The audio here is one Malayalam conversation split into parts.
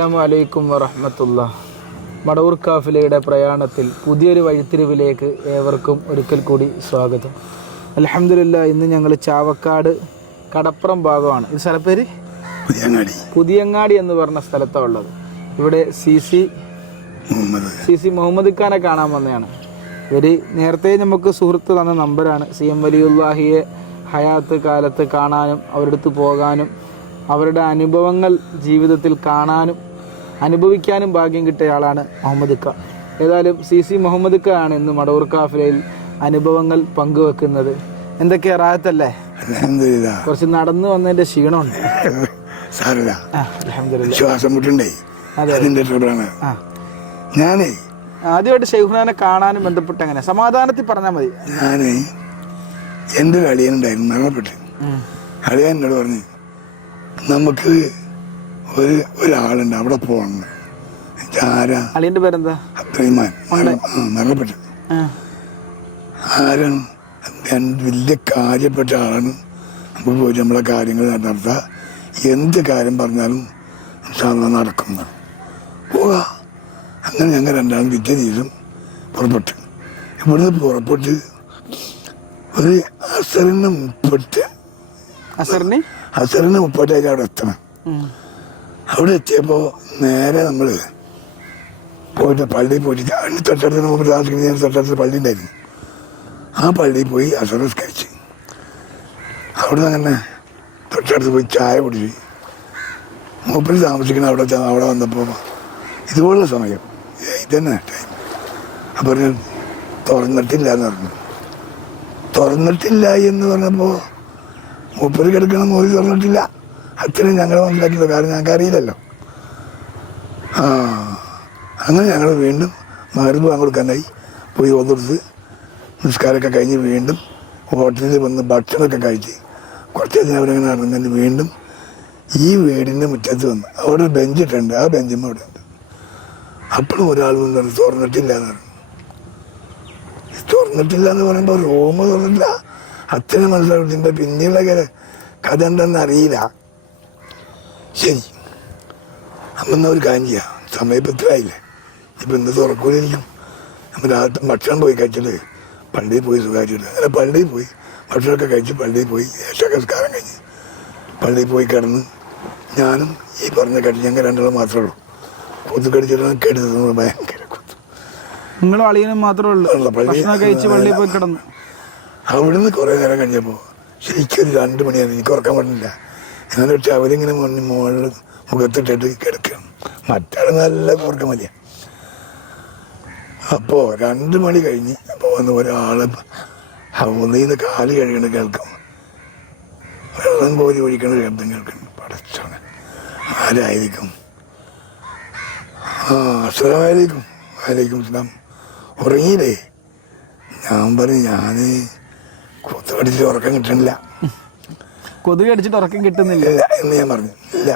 അസ്സലാമു അലൈക്കും വറഹ്മത്തുള്ളാഹി. മടവൂർ കാഫിലയുടെ പ്രയാണത്തിൽ പുതിയൊരു വഴിത്തിരിവിലേക്ക് ഏവർക്കും ഒരിക്കൽ കൂടി സ്വാഗതം. അൽഹംദുലില്ലാ, ഇന്ന് ഞങ്ങൾ ചാവക്കാട് കടപ്പുറം ഭാഗമാണ്. ഈ സ്ഥലപ്പേര് പുതിയങ്ങാടി എന്ന് പറഞ്ഞ സ്ഥലത്താണ് ഉള്ളത്. ഇവിടെ സി സി മുഹമ്മദ് ഖാനെ കാണാൻ വന്നതാണ്. ഇവർ നേരത്തെ നമുക്ക് സുഹൃത്ത് തന്ന നമ്പറാണ്. CM വലിയുല്ലാഹിയെ ഹയാത്ത് കാലത്ത് കാണാനും അവരുടെ അടുത്ത് പോകാനും അവരുടെ അനുഭവങ്ങൾ ജീവിതത്തിൽ കാണാനും അനുഭവിക്കാനും ഭാഗ്യം കിട്ടിയ ആളാണ് മുഹമ്മദ് ഖാൻ. ഏതായാലും CC മുഹമ്മദ് ഖാൻ ആണ് ഇന്ന് മടവൂർ കാഫിലയിൽ അനുഭവങ്ങൾ പങ്കുവെക്കുന്നത്. എന്തൊക്കെയാ റാഹത്തല്ലേ? കുറച്ച് നടന്നു വന്നതിന്റെ ക്ഷീണമുണ്ട്. ഞാനേ ആദ്യമായിട്ട് ഷെയ്ഖുനാനെ കാണാനും ബന്ധപ്പെട്ട് എങ്ങനെ സമാധാനത്തിൽ പറഞ്ഞാൽ മതി. ഞാനേ എൻ്റെ ഒരു അളിയനുണ്ടായിരുന്നു, മരണപ്പെട്ട്. അളിയൻ എന്നോട് പറഞ്ഞു, നമുക്ക് ഒരാളുണ്ട് അവിടെ പോകണം. ആരാ? അളിയൻ്റെ പേരെന്താ? അബ്ദുറഹ്മാൻ. മരണപ്പെട്ടു. ആരാണ്? വലിയ കാര്യപ്പെട്ട ആളാണ്. നമുക്ക് പോയിട്ട് നമ്മളെ കാര്യങ്ങൾ നടത്താം, എന്ത് കാര്യം പറഞ്ഞാലും നടക്കുന്നു. പോകാം. അങ്ങനെ ഞങ്ങൾ രണ്ടാളും പിറ്റേ ദിവസം പുറപ്പെട്ടു. ഇവിടുന്ന് പുറപ്പെട്ട് ഒരു അസറിന് 30 അവിടെ എത്തണം. അവിടെ എത്തിയപ്പോൾ നേരെ നമ്മൾ പോയിട്ട് പള്ളിയിൽ പോയിട്ട് തൊട്ടടുത്ത് നമുക്ക് താമസിക്കുന്ന തൊട്ടടുത്ത് പള്ളി ഉണ്ടായിരുന്നു. ആ പള്ളിയിൽ പോയി അസറസ്കരിച്ച് അവിടെ അങ്ങനെ തൊട്ടടുത്ത് പോയി ചായ കുടിച്ച് മൂപ്പര് താമസിക്കുന്ന അവിടെ വന്നപ്പോൾ ഇതുപോലുള്ള സമയം ഇതന്നെ ടൈം. അപ്പോൾ തുറന്നിട്ടില്ല എന്ന് പറഞ്ഞു. തുറന്നിട്ടില്ല എന്ന് പറഞ്ഞപ്പോൾ മൂപ്പര് കിടക്കണം, മോര് തുറന്നിട്ടില്ല. അത്രയും ഞങ്ങൾ മനസ്സിലാക്കിയത്, കാരണം ഞങ്ങൾക്ക് അറിയില്ലല്ലോ. അങ്ങനെ ഞങ്ങൾ വീണ്ടും മഗ്‌രിബ് ബാങ്ക് കൊടുക്കാനായി പോയി ഒന്നെടുത്ത് നിസ്കാരമൊക്കെ കഴിഞ്ഞ് വീണ്ടും ഹോട്ടലിൽ വന്ന് ഭക്ഷണമൊക്കെ കഴിച്ച് കുറച്ച് കഴിഞ്ഞ് അവരങ്ങനെ നടന്നിട്ട് വീണ്ടും ഈ വീടിൻ്റെ മുറ്റത്ത് വന്ന് അവിടെ ഒരു ബെഞ്ച് ഇട്ടുണ്ട്. ആ ബെഞ്ചും അവിടെ ഉണ്ട്. അപ്പോഴും ഒരാൾ വന്നു, തുറന്നിട്ടില്ല എന്ന് പറഞ്ഞു. തുറന്നിട്ടില്ല എന്ന് പറയുമ്പോൾ റൂം തുറന്നിട്ടില്ല. അച്ഛനെ മനസ്സിലാക്കിൻ്റെ പിന്നെയുള്ള കഥ ഉണ്ടെന്ന് അറിയില്ല. ശരി, അപ്പം എന്നാൽ ഒരു കാര്യം ചെയ്യാം, സമയപ്പത്തിലായില്ലേ, ഇപ്പം ഇന്ന് തുറക്കൂലിരിക്കും. അപ്പം രാത്രി ഭക്ഷണം പോയി കഴിച്ചിട്ട് പള്ളിയിൽ പോയി സുഖമായിട്ട് അങ്ങനെ പള്ളിയിൽ പോയി ഭക്ഷണമൊക്കെ കഴിച്ച് പള്ളിയിൽ പോയി ഏഷകസ്കാരം കഴിഞ്ഞ് പള്ളിയിൽ പോയി കിടന്ന് ഞാനും ഈ പറഞ്ഞ കടിച്ച് ഞങ്ങൾ രണ്ടാളും മാത്രമേ ഉള്ളൂ. കൊതു കടിച്ചിട്ട് കെടുത്ത് ഭയങ്കര കൊത്തു. നിങ്ങളും അളിയനും മാത്രമേ ഉള്ളൂ. പള്ളിയിൽ പോയി കിടന്നു. അവിടുന്ന് കുറേ നേരം കഴിഞ്ഞപ്പോൾ ശരിക്കൊരു 2 മണിയാണ്. എനിക്ക് ഉറക്കാൻ പറ്റില്ല. അങ്ങനെ വെച്ചാൽ അവരിങ്ങനെ മുകളിൽ മുഖത്തിട്ടിട്ട് കിടക്കണം. മറ്റാൾ നല്ല ഉറക്കം മതിയ. അപ്പോൾ 2 മണി കഴിഞ്ഞ് അപ്പോൾ വന്ന് ഒരാൾ ഒന്നിന്ന് കാല് കഴുകണ കേൾക്കും, വെള്ളം കോരി ഒഴിക്കണ ശബ്ദം കേൾക്കണം. പടച്ചോനെ, ആരായിരിക്കും? അസ്സലാമലൈക്കും. വലൈക്കും സ്ലാം. ഉറങ്ങിയില്ലേ? ഞാൻ പറഞ്ഞു, ഞാൻ കൊതു കടിച്ചിട്ട് ഉറക്കം കിട്ടണില്ല. കൊതുക് കടിച്ചിട്ട് ഉറക്കം കിട്ടുന്നില്ല എന്ന് ഞാൻ പറഞ്ഞു. ഇല്ല,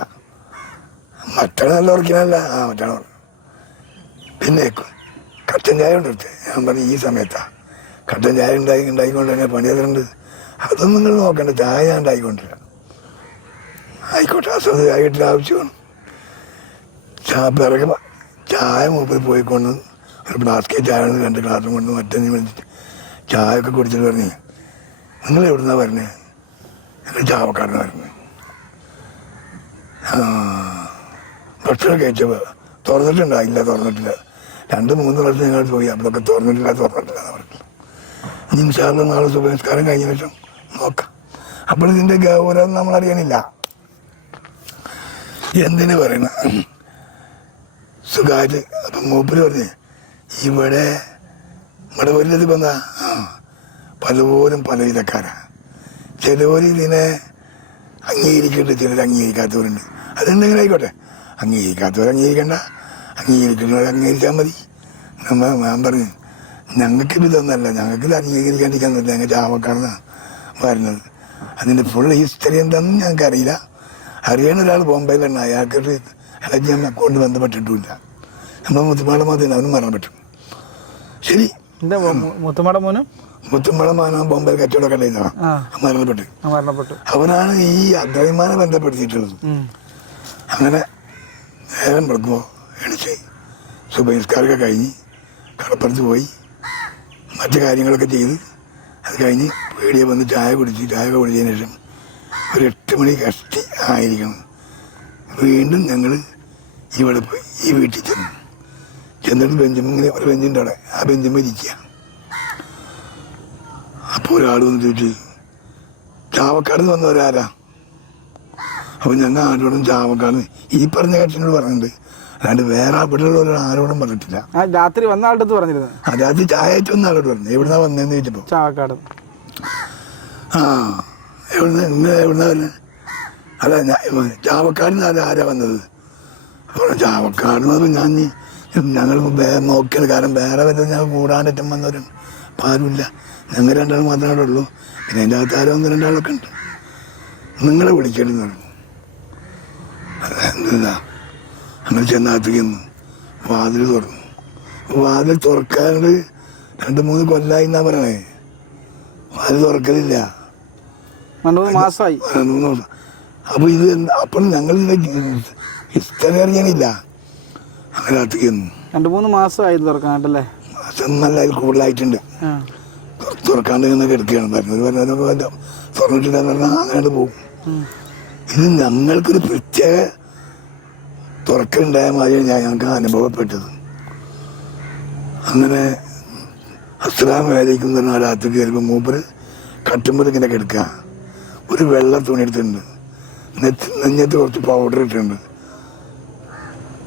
മറ്റാണ് നല്ല ഉറക്കിനല്ല. മറ്റാണ് പറഞ്ഞു. പിന്നെ കട്ടൻ ചായ കൊണ്ടിട്ട് ഞാൻ പറഞ്ഞു, ഈ സമയത്താ കട്ടൻ ചായ ഉണ്ടായിക്കൊണ്ട് തന്നെ പണി അതുണ്ട്, അതൊന്നും നിങ്ങൾ നോക്കണ്ട, ചായ ഞാൻ ഉണ്ടായിക്കൊണ്ടില്ല. ആയിക്കോട്ടെ, അസത് ചായ കിട്ടിയ ആവശ്യമാണ്. പിറകെ ചായ മൂപ്പർ പോയിക്കൊണ്ട് ഒരു ഫ്ലാസ്ക് ചായ 2 ഗ്ലാസും കൊണ്ട് മറ്റേ വിളിച്ചിട്ട് ചായ ഒക്കെ കുടിച്ചിട്ട് പറഞ്ഞു, നിങ്ങൾ എവിടുന്നാ പറഞ്ഞേ? ഞങ്ങൾ ചാവക്കാടുന്ന് പറഞ്ഞു. ഭക്ഷണം കഴിച്ചപ്പോൾ തുറന്നിട്ടുണ്ടായില്ല. തുറന്നിട്ടില്ല. 2-3 പ്രാവശ്യം ഞങ്ങൾ പോയി. അപ്പോഴൊക്കെ തുറന്നിട്ടില്ല എന്ന് പറഞ്ഞു. ഇനി ഇൻഷാല്ലാ നാളെ സുബഹിസ്കാരം കഴിഞ്ഞ ശേഷം നോക്കാം. അപ്പോൾ ഇതിൻ്റെ ഗൗരവം നമ്മളറിയണില്ല. എന്തിനു പറയണ സുഖമായിട്ട്. അപ്പം മൂപ്പര് പറഞ്ഞ്, ഇവിടെ വലിയത് വന്ന പലപോലും പല വിധക്കാരാണ്. ചിലവർ ഇതിനെ അംഗീകരിക്കുന്നുണ്ട്, ചിലർ അംഗീകരിക്കാത്തവരുണ്ട്. അതെന്തെങ്കിലും ആയിക്കോട്ടെ, അംഗീകരിക്കാത്തവർ അംഗീകരിക്കണ്ട, അംഗീകരിക്കുന്നവർ അംഗീകരിച്ചാൽ മതി. ഞാൻ പറഞ്ഞു, ഞങ്ങൾക്കിത് ഇതൊന്നല്ല, ഞങ്ങൾക്കിത് അംഗീകരിക്കാണ്ടിരിക്കാന്നില്ല. ഞങ്ങൾ ചാവക്കാരനാണ് വരുന്നത്. അതിൻ്റെ ഫുൾ ഹിസ്റ്ററി എന്താണെന്ന് ഞങ്ങൾക്കറിയില്ല. അറിയണ ഒരാൾ ബോംബെയിലാണ്. അയാൾക്കൊരു ഹജ്ജ് അക്കൗണ്ട് ബന്ധപ്പെട്ടിട്ടുമില്ല. നമ്മൾ മുത്തുമാട മാത്രമേ അവനും മരണപ്പെട്ടു. ശരി, മുത്തുമാട മാന ബോംബെയിൽ കച്ചവടമൊക്കെ ഉണ്ടായിരുന്ന മരണപ്പെട്ടു. അവനാണ് ഈ അബ്ദുറഹ്മാനെ ബന്ധപ്പെടുത്തിയിട്ടുള്ളത്. അങ്ങനെ നേരം വെളുക്കുമ്പോൾ എണിച്ച് സുബഹിസ്കാരമൊക്കെ കഴിഞ്ഞ് കടപ്പുറത്ത് പോയി മറ്റു കാര്യങ്ങളൊക്കെ ചെയ്ത് അത് കഴിഞ്ഞ് പേടിയെ വന്ന് ചായ കുടിച്ചതിന് ശേഷം ഒരു 8 മണി കഷ്ടി ആയിരിക്കണം. വീണ്ടും ഞങ്ങൾ ഇവിടെ പോയി ഈ വീട്ടിൽ ചെന്നിട്ട് ഇങ്ങനെ ഒരു ബെഞ്ചിൻ്റെ അവിടെ ആ ബെഞ്ചിന്മേൽ ഇരിക്കുക. അപ്പോൾ ഒരാൾ വന്ന് ചോദിച്ചു, ചാവക്കാട് നിന്ന് വന്നവരാരാ? അപ്പോൾ ഞങ്ങൾ ആരോടും ചാവക്കാട് ഈ പറഞ്ഞ കക്ഷിനോട് പറഞ്ഞിട്ടുണ്ട്, അല്ലാണ്ട് വേറെ അവിടെയുള്ള ആരോടും പറഞ്ഞിട്ടില്ല. രാത്രി വന്ന ആളുടെ അടുത്ത് പറഞ്ഞിരുന്നു. രാത്രി ചായ അയച്ചു വന്ന ആളോട് പറഞ്ഞു. എവിടുന്നാ വന്നതെന്ന് ചോദിച്ചപ്പോൾ ചാവക്കാട്. എവിടുന്നാ വരുന്നത്? അല്ല ചാവക്കാട് നിന്ന് ആരാ വന്നത്? അപ്പോൾ ചാവക്കാട് എന്ന് പറഞ്ഞാൽ ഞങ്ങൾ നോക്കിയത്, കാരണം വേറെ വല്ലതും ഞങ്ങൾ കൂടാനറ്റം വന്നവരാണ്. അപ്പം ആരുമില്ല, ഞങ്ങൾ 2 ആൾ മാത്രമേ ഉള്ളൂ. പിന്നെ എൻ്റെ അകത്ത് ആരോ 1-2 ആളൊക്കെ ഉണ്ട്. നിങ്ങളെ വിളിക്കണമെന്ന് പറഞ്ഞു. എന്താ അങ്ങനെ ചെന്നകത്തേക്ക് ചെന്നു വാതിൽ തുറന്നു. വാതിൽ തുറക്കാണ്ട് 2-3 കൊല്ലമായി എന്നാ പറയണേ. വാതിൽ തുറക്കലില്ല, 2 മാസമായി. 3 ദിവസം. അപ്പോൾ ഇത് അപ്പോൾ ഞങ്ങൾ ഹിസ്റ്ററി അറിയാനില്ല. അങ്ങനെ അകത്തേക്ക് ചെന്നു. 2-3 മാസമായി തുറക്കാനായിട്ടല്ലേ? മാസം നല്ല അതിൽ കൂടുതലായിട്ടുണ്ട്. തുറക്കാണ്ട് ഇങ്ങനെ കിടക്കുകയാണ്. പറഞ്ഞത് തുറന്നിട്ടില്ലെന്ന് പറഞ്ഞാൽ അങ്ങനെ പോകും. ഇത് ഞങ്ങൾക്കൊരു പ്രത്യേക തുറക്കുണ്ടായ മാതിരിയാണ് ഞങ്ങൾക്ക് അനുഭവപ്പെട്ടത്. അങ്ങനെ അസ്സലാമു അലൈക്കും എന്ന് പറഞ്ഞാൽ രാത്രി കയറുമ്പോൾ മൂപ്പര് കട്ടുമ്പോൾ ഇങ്ങനെ കിടക്കുക. ഒരു വെള്ള തുണി എടുത്തിട്ടുണ്ട്, നെഞ്ഞത്ത് കുറച്ച് പൗഡർ ഇട്ടിട്ടുണ്ട്,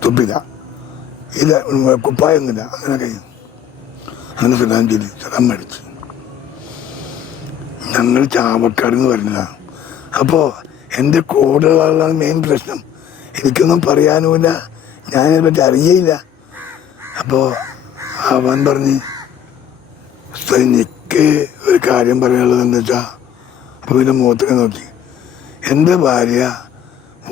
തുപ്പില്ല, ഇല്ല കുപ്പായൊന്നുമില്ല. അങ്ങനെ കഴിയും. അങ്ങനെ സലാം ചെയ്ത് സലാം മേടിച്ചു. ഞങ്ങൾ ചാവക്കാട് എന്ന് പറഞ്ഞതാണ്. അപ്പോൾ എൻ്റെ കൂടെയുള്ള ആളാണ് മെയിൻ പ്രശ്നം. എനിക്കൊന്നും പറയാനുമില്ല, ഞാനതിനെ പറ്റി അറിയയില്ല. അപ്പോൾ അവൻ പറഞ്ഞ് എനിക്ക് ഒരു കാര്യം പറയാനുള്ളത് എന്താ വെച്ചാൽ, അപ്പോൾ പിന്നെ മുഖത്തൊക്കെ നോക്കി, എൻ്റെ ഭാര്യ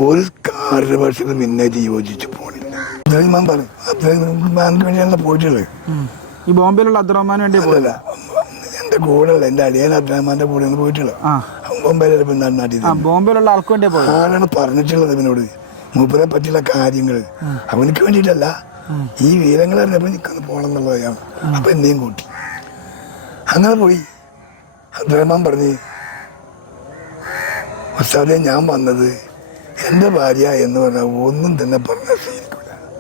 ഒരു കാരുടെ പക്ഷത്ത് മുന്നായിട്ട് യോജിച്ച് പോണില്ല. അബ്ദുറഹ്മാൻ പറഞ്ഞു, അബ്ദുറഹ്മാൻക്ക് വേണ്ടിയാണ് പോയിട്ടുള്ളത്. ഈ ബോംബെയിലുള്ള അബ്ദുറഹ്മാൻ വേണ്ടി അല്ലല്ല, എൻ്റെ കൂടെയുള്ള എൻ്റെ അടിയൻ അബ്ദുറഹ്മാൻ്റെ കൂടെയാണ് പോയിട്ടുള്ളത്. ബോംബെയിലെ നാട്ടിൽ ബോംബെയിലുള്ള ആൾക്ക് വേണ്ടി പോയി. ആരാണ് പറഞ്ഞിട്ടുള്ളത് ഇവനോട് മൂപ്പരെ പറ്റിയുള്ള കാര്യങ്ങൾ? അവനക്ക് വേണ്ടിയിട്ടല്ല, ഈ വീരങ്ങൾ അറിഞ്ഞപ്പോൾ എനിക്കൊന്ന് പോകണം എന്നുള്ളതാണ്. അപ്പം എന്നെയും കൂട്ടി അങ്ങനെ പോയി. അബ്ദുറഹ്മാൻ പറഞ്ഞ്, ഉസ്താദേ ഞാൻ വന്നത് എൻ്റെ ഭാര്യ എന്ന് പറഞ്ഞാൽ ഒന്നും തന്നെ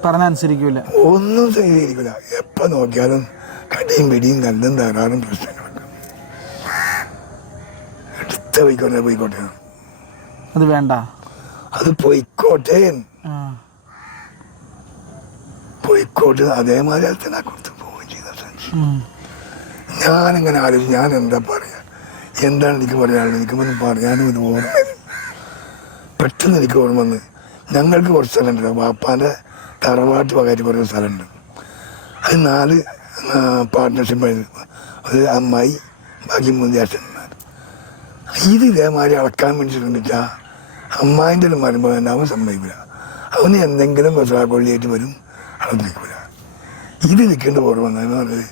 പറഞ്ഞനുസരിക്കൂല, ഒന്നും സ്വീകരിക്കില്ല. എപ്പോൾ നോക്കിയാലും കടിയും പിടിയും കണ്ടും ധാരാളം പ്രശ്നങ്ങളൊക്കെ. എടുത്ത പോയിക്കോട്ടെ, അത് വേണ്ട, അത് പോയിക്കോട്ടെ. അതേമാതിരി തന്നെ കൊടുത്ത് പോവുകയും ചെയ്ത. ഞാനിങ്ങനെ ആലോചിച്ചു, ഞാൻ എന്താ പറയാ, എന്താണ് എനിക്ക് പറയാനുള്ളത്? എനിക്കൊന്നും പറയാനും ഇത് ഓർമ്മ വരും. പെട്ടെന്ന് എനിക്ക് ഓർമ്മ വന്ന്, ഞങ്ങൾക്ക് കുറച്ച് സ്ഥലമുണ്ട്, വാപ്പാൻ്റെ തറവാട്ട് വകയായിട്ട് കുറച്ച് സ്ഥലമുണ്ട്. അത് 4 പാർട്ട്ണർഷിപ്പായിരുന്നു. അത് അമ്മായി, ബാക്കി 3 അച്ഛന്മാർ. ഇത് ഇതേമാതിരി അളക്കാൻ വേണ്ടി ശ്രമിച്ചാൽ അമ്മായിൻ്റെ ഒരു മരുമകൻ അവൻ സമ്മതിക്കില്ല. അവന് എന്തെങ്കിലും കൊള്ളിയായിട്ട് വരും, അളന്നിരിക്കില്ല. ഇത് നിൽക്കേണ്ട ഓർമ്മ എന്ന് പറഞ്ഞത്,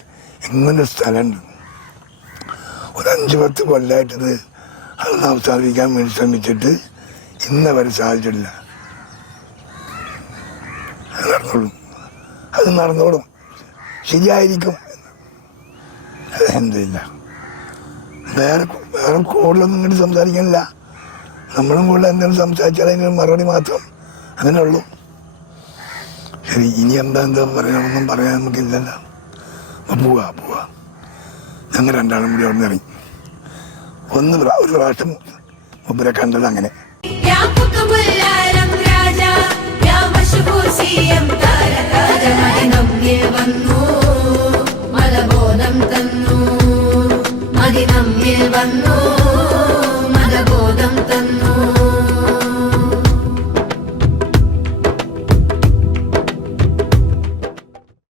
ഇങ്ങനെ സ്ഥലമുണ്ട്, ഒരു 5-10 കൊല്ലമായിട്ടത് അതൊന്ന് അവസാനിപ്പിക്കാൻ വേണ്ടി ശ്രമിച്ചിട്ട് ഇന്നവരെ സാധിച്ചിട്ടില്ല. അത് നടന്നോളും, ശരിയായിരിക്കും. എന്തില്ല, വേറെ കൂടുതലൊന്നും ഇങ്ങോട്ട് സംസാരിക്കാനില്ല. നമ്മളും കൂടുതൽ എന്തെങ്കിലും സംസാരിച്ചാൽ അതിന് മറുപടി മാത്രം, അങ്ങനെ ഉള്ളൂ. ശരി, ഇനി എന്താ പറയാനൊന്നും പറയാൻ നമുക്കില്ലല്ലോ. അപ്പോൾ പോവാ. ഞങ്ങൾ 2 ആളും കൂടി അവിടെ നിന്ന് ഇറങ്ങി. ഒരു പ്രാവശ്യം മുമ്പരെ കണ്ടത് അങ്ങനെ. വന്നു